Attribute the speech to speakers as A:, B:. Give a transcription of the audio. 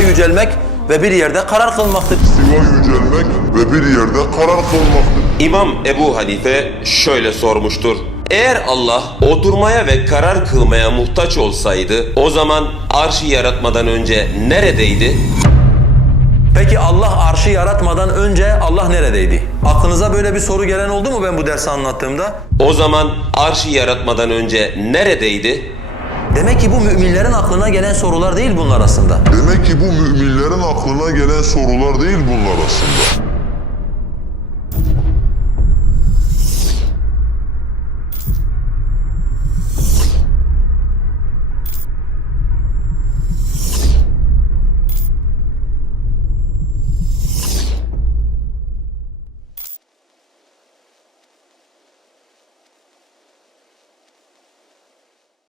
A: yücelmek ve bir yerde karar kılmaktır.
B: istiva yücelmek ve bir yerde karar kılmaktır.
C: İmam Ebu Hanife şöyle sormuştur. Eğer Allah oturmaya ve karar kılmaya muhtaç olsaydı o zaman arşı yaratmadan önce neredeydi?
A: Peki Allah arşı yaratmadan önce Allah neredeydi? Aklınıza böyle bir soru gelen oldu mu ben bu dersi anlattığımda?
C: O zaman arşı yaratmadan önce neredeydi?
A: Demek ki bu müminlerin aklına gelen sorular değil bunlar aslında.
B: Demek ki bu müminlerin aklına gelen sorular değil bunlar aslında.